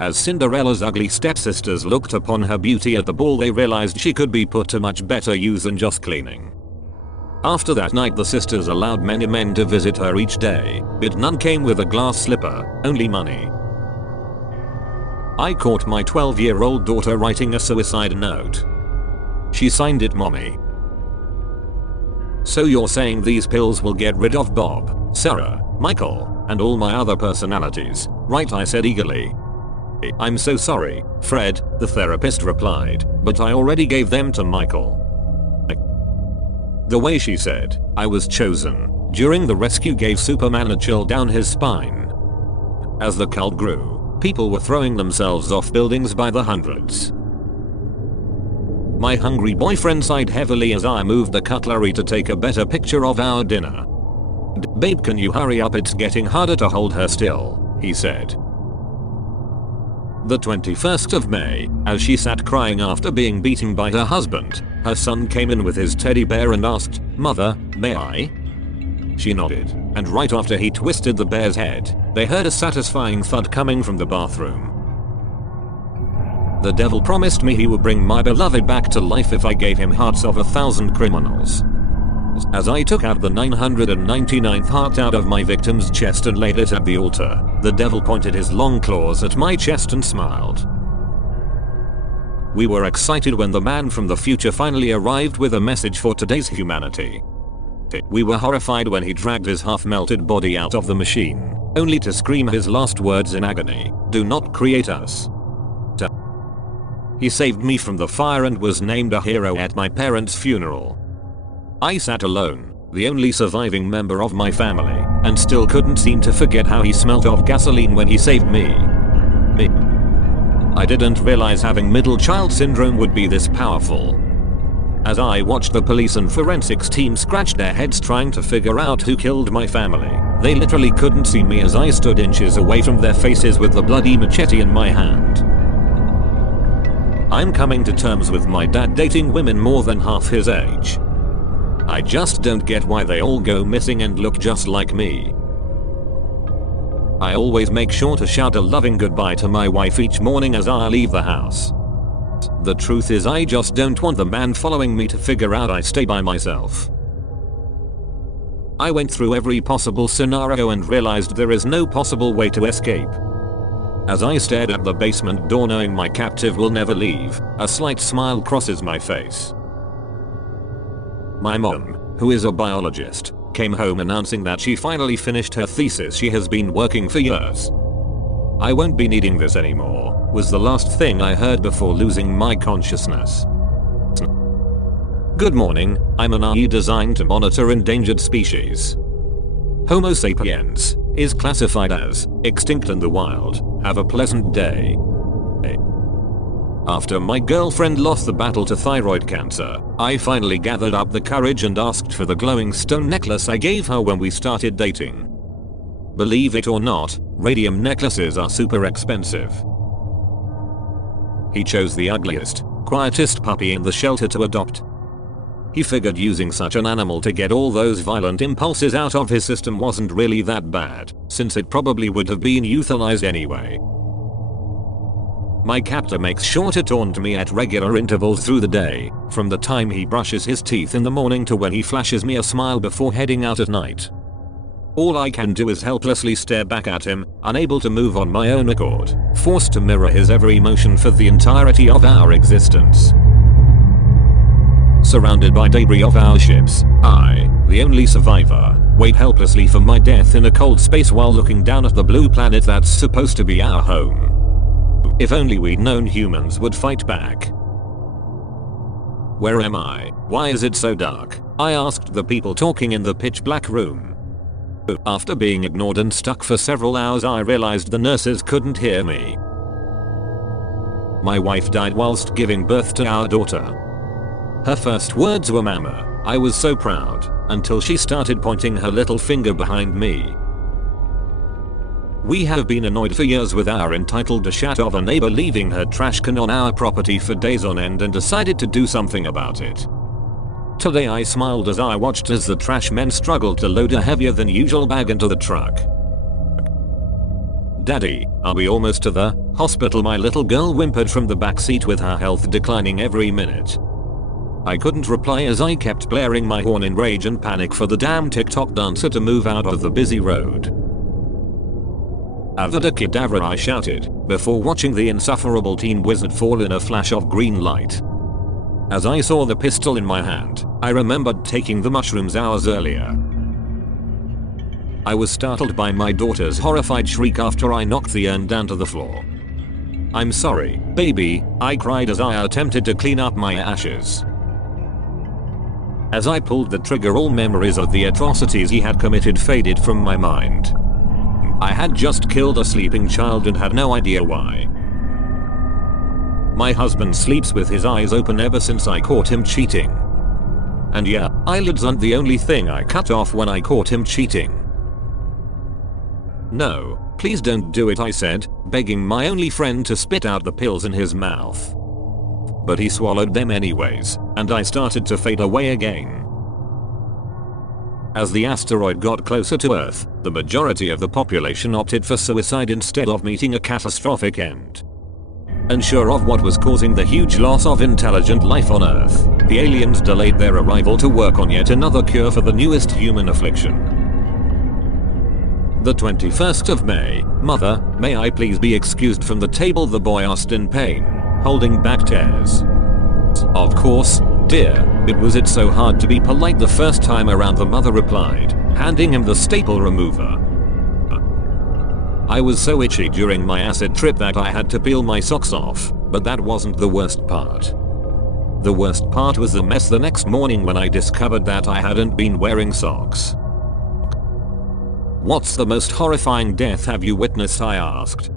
As Cinderella's ugly stepsisters looked upon her beauty at the ball, they realized she could be put to much better use than just cleaning. After that night, the sisters allowed many men to visit her each day, but none came with a glass slipper, only money. I caught my 12-year-old daughter writing a suicide note. She signed it Mommy. So you're saying these pills will get rid of Bob, Sarah, Michael, and all my other personalities, right? I said eagerly. I'm so sorry, Fred, the therapist replied, but I already gave them to Michael. The way she said, I was chosen, during the rescue gave Superman a chill down his spine. As the cult grew, people were throwing themselves off buildings by the hundreds. My hungry boyfriend sighed heavily as I moved the cutlery to take a better picture of our dinner. Babe, can you hurry up? It's getting harder to hold her still, he said. The 21st of May, as she sat crying after being beaten by her husband, her son came in with his teddy bear and asked, Mother, may I? She nodded, and right after he twisted the bear's head, they heard a satisfying thud coming from the bathroom. The devil promised me he would bring my beloved back to life if I gave him hearts of 1,000 criminals. As I took out the 999th heart out of my victim's chest and laid it at the altar, the devil pointed his long claws at my chest and smiled. We were excited when the man from the future finally arrived with a message for today's humanity. We were horrified when he dragged his half-melted body out of the machine, only to scream his last words in agony, "Do not create us." He saved me from the fire and was named a hero at my parents' funeral. I sat alone, the only surviving member of my family, and still couldn't seem to forget how he smelled of gasoline when he saved me. I didn't realize having middle child syndrome would be this powerful. As I watched the police and forensics team scratch their heads trying to figure out who killed my family, they literally couldn't see me as I stood inches away from their faces with the bloody machete in my hand. I'm coming to terms with my dad dating women more than half his age. I just don't get why they all go missing and look just like me. I always make sure to shout a loving goodbye to my wife each morning as I leave the house. The truth is, I just don't want the man following me to figure out I stay by myself. I went through every possible scenario and realized there is no possible way to escape. As I stared at the basement door knowing my captive will never leave, a slight smile crosses my face. My mom, who is a biologist, came home announcing that she finally finished her thesis she has been working for years. "I won't be needing this anymore," was the last thing I heard before losing my consciousness. Good morning, I'm an AI designed to monitor endangered species. Homo sapiens is classified as extinct in the wild. Have a pleasant day. After my girlfriend lost the battle to thyroid cancer, I finally gathered up the courage and asked for the glowing stone necklace I gave her when we started dating. Believe it or not, radium necklaces are super expensive. He chose the ugliest, quietest puppy in the shelter to adopt. He figured using such an animal to get all those violent impulses out of his system wasn't really that bad, since it probably would have been euthanized anyway. My captor makes sure to taunt me at regular intervals through the day, from the time he brushes his teeth in the morning to when he flashes me a smile before heading out at night. All I can do is helplessly stare back at him, unable to move on my own accord, forced to mirror his every emotion for the entirety of our existence. Surrounded by debris of our ships, I, the only survivor, wait helplessly for my death in a cold space while looking down at the blue planet that's supposed to be our home. If only we'd known humans would fight back. Where am I? Why is it so dark? I asked the people talking in the pitch black room. After being ignored and stuck for several hours, I realized the nurses couldn't hear me. My wife died whilst giving birth to our daughter. Her first words were "Mama, I was so proud," until she started pointing her little finger behind me. We have been annoyed for years with our entitled shat of a neighbor leaving her trash can on our property for days on end and decided to do something about it. Today I smiled as I watched as the trash men struggled to load a heavier than usual bag into the truck. "Daddy, are we almost to the hospital?" my little girl whimpered from the backseat with her health declining every minute. I couldn't reply as I kept blaring my horn in rage and panic for the damn TikTok dancer to move out of the busy road. "Avada Kedavra," I shouted, before watching the insufferable teen wizard fall in a flash of green light. As I saw the pistol in my hand, I remembered taking the mushrooms hours earlier. I was startled by my daughter's horrified shriek after I knocked the urn down to the floor. "I'm sorry, baby," I cried as I attempted to clean up my ashes. As I pulled the trigger, all memories of the atrocities he had committed faded from my mind. I had just killed a sleeping child and had no idea why. My husband sleeps with his eyes open ever since I caught him cheating. And yeah, eyelids aren't the only thing I cut off when I caught him cheating. "No, please don't do it," I said, begging my only friend to spit out the pills in his mouth. But he swallowed them anyways, and I started to fade away again. As the asteroid got closer to Earth, the majority of the population opted for suicide instead of meeting a catastrophic end. Unsure of what was causing the huge loss of intelligent life on Earth, the aliens delayed their arrival to work on yet another cure for the newest human affliction. The 21st of May, "Mother, may I please be excused from the table?" the boy asked in pain, holding back tears. "Of course, dear, was it so hard to be polite the first time around?" the mother replied, handing him the staple remover. I was so itchy during my acid trip that I had to peel my socks off, but that wasn't the worst part. The worst part was the mess the next morning when I discovered that I hadn't been wearing socks. "What's the most horrifying death have you witnessed?" I asked.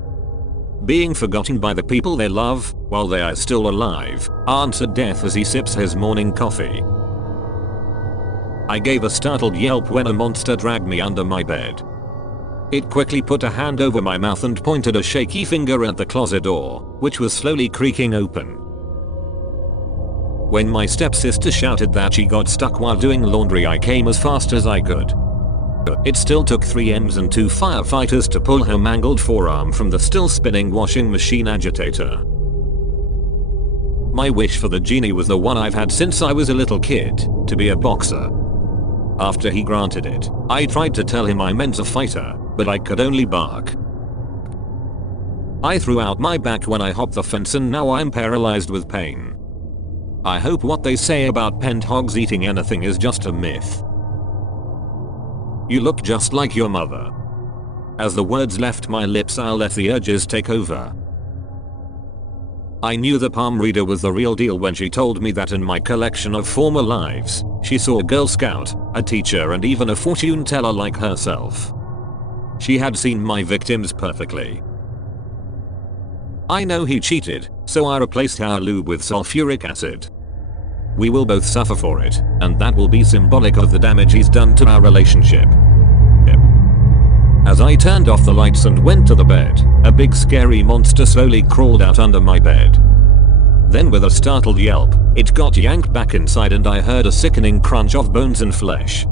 "Being forgotten by the people they love while they are still alive," answered Death as he sips his morning coffee. I gave a startled yelp when a monster dragged me under my bed. It quickly put a hand over my mouth and pointed a shaky finger at the closet door, which was slowly creaking open. When my stepsister shouted that she got stuck while doing laundry, I came as fast as I could. It still took 3 M's and 2 firefighters to pull her mangled forearm from the still spinning washing machine agitator. My wish for the genie was the one I've had since I was a little kid, to be a boxer. After he granted it, I tried to tell him I meant a fighter, but I could only bark. I threw out my back when I hopped the fence and now I'm paralyzed with pain. I hope what they say about pent hogs eating anything is just a myth. "You look just like your mother." As the words left my lips, I let the urges take over. I knew the palm reader was the real deal when she told me that in my collection of former lives, she saw a Girl Scout, a teacher, and even a fortune teller like herself. She had seen my victims perfectly. I know he cheated, so I replaced our lube with sulfuric acid. We will both suffer for it, and that will be symbolic of the damage he's done to our relationship. As I turned off the lights and went to the bed, a big scary monster slowly crawled out under my bed. Then with a startled yelp, it got yanked back inside and I heard a sickening crunch of bones and flesh.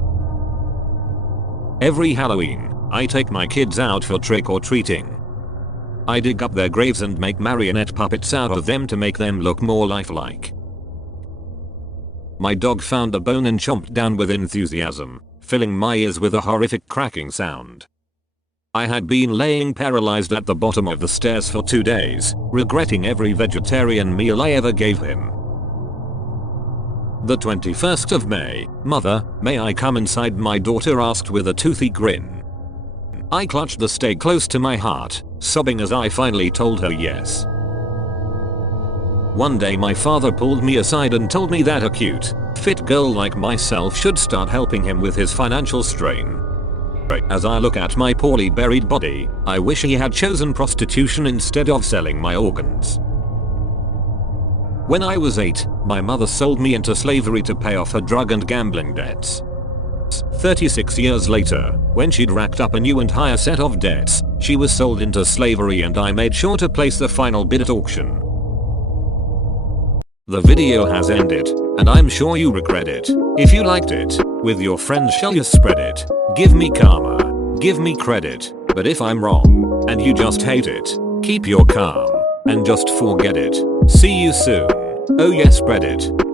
Every Halloween, I take my kids out for trick-or-treating. I dig up their graves and make marionette puppets out of them to make them look more lifelike. My dog found a bone and chomped down with enthusiasm, filling my ears with a horrific cracking sound. I had been laying paralyzed at the bottom of the stairs for 2 days, regretting every vegetarian meal I ever gave him. The 21st of May, "Mother, may I come inside?" my daughter asked with a toothy grin. I clutched the steak close to my heart, sobbing as I finally told her yes. One day my father pulled me aside and told me that a cute, fit girl like myself should start helping him with his financial strain. As I look at my poorly buried body, I wish he had chosen prostitution instead of selling my organs. When I was 8, my mother sold me into slavery to pay off her drug and gambling debts. 36 years later, when she'd racked up a new and higher set of debts, she was sold into slavery and I made sure to place the final bid at auction. The video has ended, and I'm sure you regret it. If you liked it, with your friends shall you spread it? Give me karma, give me credit, but if I'm wrong, and you just hate it, keep your calm and just forget it. See you soon. Oh yeah, spread it.